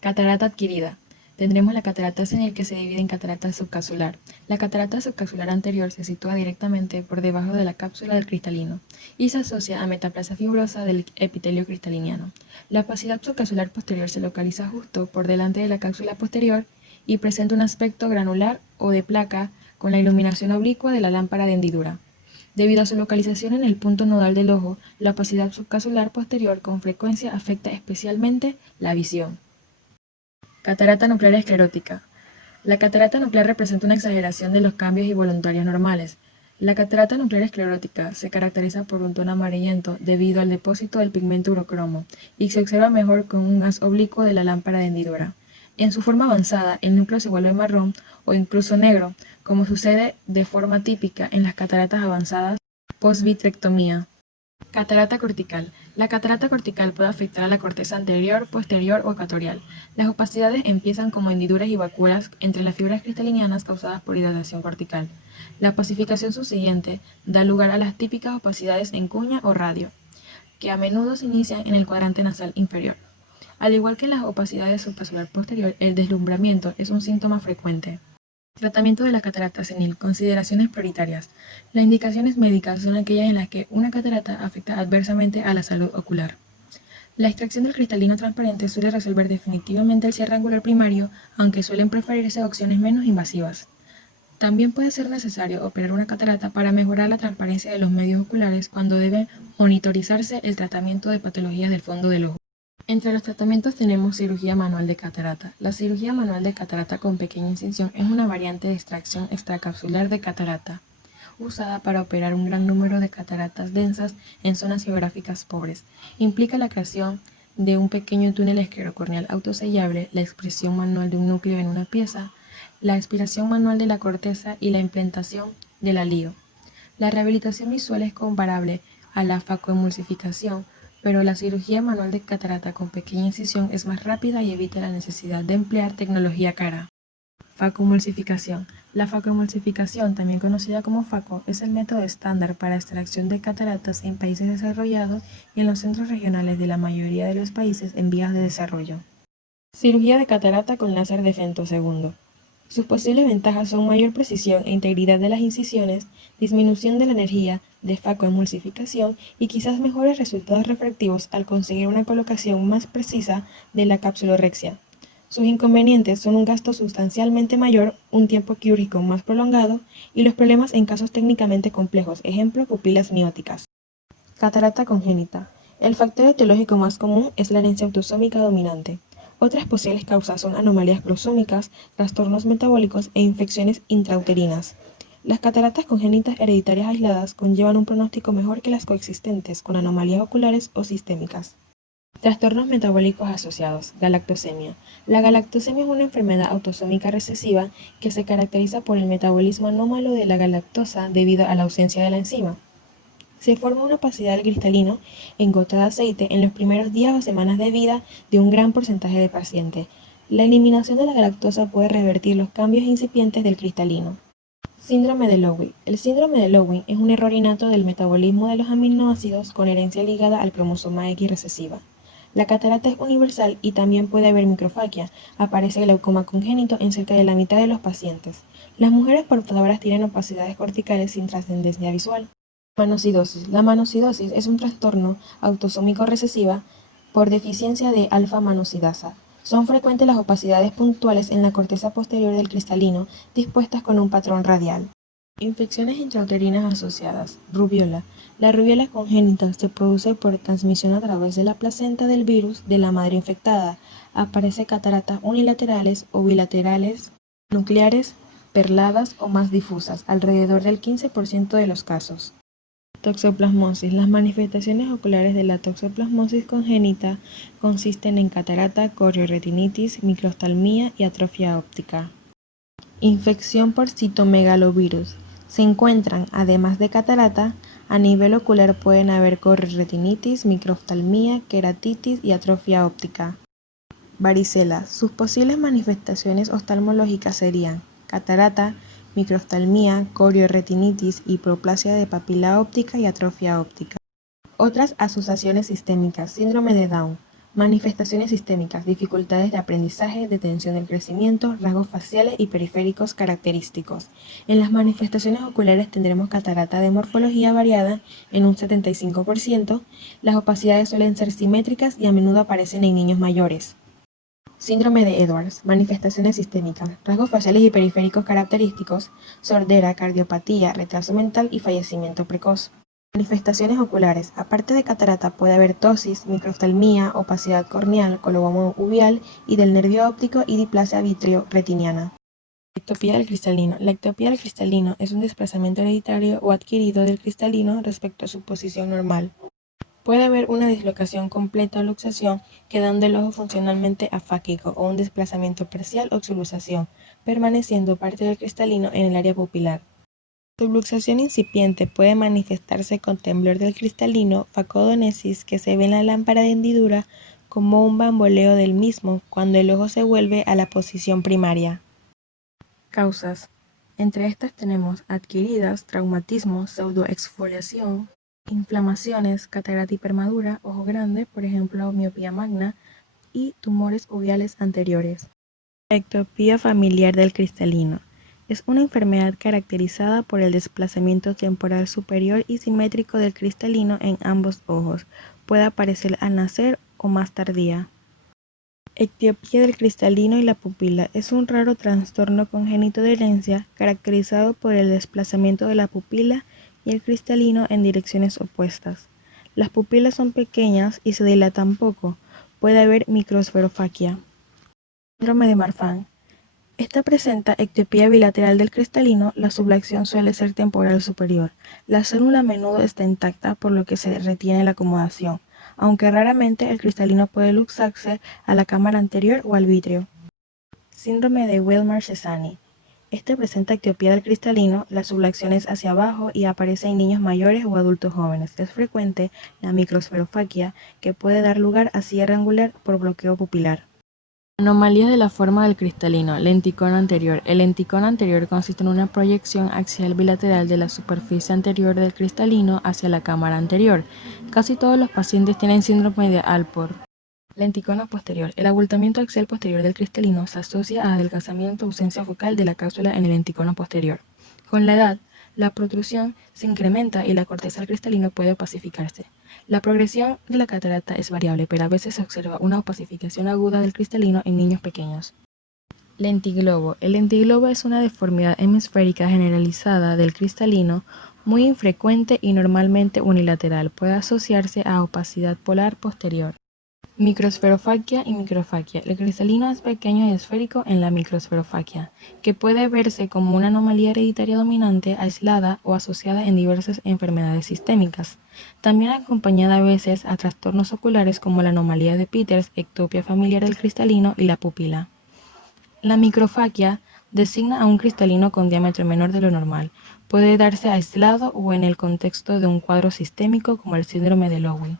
Catarata adquirida. Tendremos la catarata senil que se divide en catarata subcapsular. La catarata subcapsular anterior se sitúa directamente por debajo de la cápsula del cristalino y se asocia a metaplasia fibrosa del epitelio cristaliniano. La opacidad subcapsular posterior se localiza justo por delante de la cápsula posterior y presenta un aspecto granular o de placa con la iluminación oblicua de la lámpara de hendidura. Debido a su localización en el punto nodal del ojo, la opacidad subcapsular posterior con frecuencia afecta especialmente la visión. Catarata nuclear esclerótica. La catarata nuclear representa una exageración de los cambios involuntarios normales. La catarata nuclear esclerótica se caracteriza por un tono amarillento debido al depósito del pigmento urocromo y se observa mejor con un haz oblicuo de la lámpara de hendidura. En su forma avanzada, el núcleo se vuelve marrón o incluso negro, como sucede de forma típica en las cataratas avanzadas post-vitrectomía. Catarata cortical. La catarata cortical puede afectar a la corteza anterior, posterior o ecuatorial. Las opacidades empiezan como hendiduras y vacuolas entre las fibras cristalinianas causadas por hidratación cortical. La opacificación subsiguiente da lugar a las típicas opacidades en cuña o radio, que a menudo se inician en el cuadrante nasal inferior. Al igual que en las opacidades subcapsular posterior, el deslumbramiento es un síntoma frecuente. Tratamiento de la catarata senil. Consideraciones prioritarias. Las indicaciones médicas son aquellas en las que una catarata afecta adversamente a la salud ocular. La extracción del cristalino transparente suele resolver definitivamente el cierre angular primario, aunque suelen preferirse opciones menos invasivas. También puede ser necesario operar una catarata para mejorar la transparencia de los medios oculares cuando debe monitorizarse el tratamiento de patologías del fondo del ojo. Entre los tratamientos tenemos cirugía manual de catarata. La cirugía manual de catarata con pequeña incisión es una variante de extracción extracapsular de catarata, usada para operar un gran número de cataratas densas en zonas geográficas pobres. Implica la creación de un pequeño túnel esclerocorneal autosellable, la expresión manual de un núcleo en una pieza, la aspiración manual de la corteza y la implantación del alío. La rehabilitación visual es comparable a la facoemulsificación, pero la cirugía manual de catarata con pequeña incisión es más rápida y evita la necesidad de emplear tecnología cara. Facoemulsificación. La facoemulsificación, también conocida como FACO, es el método estándar para extracción de cataratas en países desarrollados y en los centros regionales de la mayoría de los países en vías de desarrollo. Cirugía de catarata con láser de femtosegundo. Sus posibles ventajas son mayor precisión e integridad de las incisiones, disminución de la energía de facoemulsificación y quizás mejores resultados refractivos al conseguir una colocación más precisa de la capsulorrexia. Sus inconvenientes son un gasto sustancialmente mayor, un tiempo quirúrgico más prolongado y los problemas en casos técnicamente complejos, ejemplo pupilas mióticas. Catarata congénita. El factor etiológico más común es la herencia autosómica dominante. Otras posibles causas son anomalías cromosómicas, trastornos metabólicos e infecciones intrauterinas. Las cataratas congénitas hereditarias aisladas conllevan un pronóstico mejor que las coexistentes con anomalías oculares o sistémicas. Trastornos metabólicos asociados. Galactosemia. La galactosemia es una enfermedad autosómica recesiva que se caracteriza por el metabolismo anómalo de la galactosa debido a la ausencia de la enzima. Se forma una opacidad del cristalino en gota de aceite en los primeros días o semanas de vida de un gran porcentaje de pacientes. La eliminación de la galactosa puede revertir los cambios incipientes del cristalino. Síndrome de Loewy. El síndrome de Loewy es un error innato del metabolismo de los aminoácidos con herencia ligada al cromosoma X recesiva. La catarata es universal y también puede haber microfaquia. Aparece glaucoma congénito en cerca de la mitad de los pacientes. Las mujeres portadoras tienen opacidades corticales sin trascendencia visual. Manocidosis. La manocidosis es un trastorno autosómico recesiva por deficiencia de alfa-manosidasa. Son frecuentes las opacidades puntuales en la corteza posterior del cristalino, dispuestas con un patrón radial. Infecciones intrauterinas asociadas. Rubiola. La rubiola congénita se produce por transmisión a través de la placenta del virus de la madre infectada. Aparece cataratas unilaterales o bilaterales, nucleares, perladas o más difusas, alrededor del 15% de los casos. Toxoplasmosis. Las manifestaciones oculares de la toxoplasmosis congénita consisten en catarata, corioretinitis, microftalmía y atrofia óptica. Infección por citomegalovirus. Se encuentran, además de catarata, a nivel ocular pueden haber corioretinitis, microftalmía, queratitis y atrofia óptica. Varicela. Sus posibles manifestaciones oftalmológicas serían catarata, microftalmía, corioretinitis, hipoplasia de papila óptica y atrofia óptica. Otras asociaciones sistémicas. Síndrome de Down. Manifestaciones sistémicas, dificultades de aprendizaje, detención del crecimiento, rasgos faciales y periféricos característicos. En las manifestaciones oculares tendremos catarata de morfología variada en un 75%, las opacidades suelen ser simétricas y a menudo aparecen en niños mayores. Síndrome de Edwards, manifestaciones sistémicas, rasgos faciales y periféricos característicos, sordera, cardiopatía, retraso mental y fallecimiento precoz. Manifestaciones oculares. Aparte de catarata puede haber ptosis, microftalmía, opacidad corneal, coloboma uveal y del nervio óptico y diplasia vitrio-retiniana. Ectopía del cristalino. La ectopía del cristalino es un desplazamiento hereditario o adquirido del cristalino respecto a su posición normal. Puede haber una dislocación completa o luxación, quedando el ojo funcionalmente afáquico, o un desplazamiento parcial o subluxación, permaneciendo parte del cristalino en el área pupilar. Subluxación incipiente puede manifestarse con temblor del cristalino, facodonesis, que se ve en la lámpara de hendidura como un bamboleo del mismo cuando el ojo se vuelve a la posición primaria. Causas. Entre estas tenemos adquiridas, traumatismo, pseudoexfoliación, inflamaciones, catarata hipermadura, ojo grande, por ejemplo miopía magna, y tumores uveales anteriores. Ectopía familiar del cristalino. Es una enfermedad caracterizada por el desplazamiento temporal superior y simétrico del cristalino en ambos ojos. Puede aparecer al nacer o más tardía. Ectopía del cristalino y la pupila es un raro trastorno congénito de herencia caracterizado por el desplazamiento de la pupila y el cristalino en direcciones opuestas. Las pupilas son pequeñas y se dilatan poco. Puede haber microesferofaquia. Síndrome de Marfan. Esta presenta ectopía bilateral del cristalino, la subluxación suele ser temporal superior. La célula a menudo está intacta, por lo que se retiene la acomodación, aunque raramente el cristalino puede luxarse a la cámara anterior o al vítreo. Síndrome de Weimar-Shesani. Este presenta ectopía del cristalino, la subluxación es hacia abajo y aparece en niños mayores o adultos jóvenes. Es frecuente la microesferofaquia, que puede dar lugar a cierre angular por bloqueo pupilar. Anomalías de la forma del cristalino. Lenticono anterior. El lenticono anterior consiste en una proyección axial bilateral de la superficie anterior del cristalino hacia la cámara anterior. Casi todos los pacientes tienen síndrome de Alport. Lenticono posterior. El abultamiento axial posterior del cristalino se asocia a adelgazamiento o ausencia focal de la cápsula en el lenticono posterior. Con la edad, la protrusión se incrementa y la corteza del cristalino puede opacificarse. La progresión de la catarata es variable, pero a veces se observa una opacificación aguda del cristalino en niños pequeños. Lentiglobo. El lentiglobo es una deformidad hemisférica generalizada del cristalino, muy infrecuente y normalmente unilateral. Puede asociarse a opacidad polar posterior. Microesferofaquia y microfaquia. El cristalino es pequeño y esférico en la microesferofaquia, que puede verse como una anomalía hereditaria dominante aislada o asociada en diversas enfermedades sistémicas. También acompañada a veces a trastornos oculares como la anomalía de Peters, ectopía familiar del cristalino y la pupila. La microfaquia designa a un cristalino con diámetro menor de lo normal. Puede darse aislado o en el contexto de un cuadro sistémico como el síndrome de Lowy.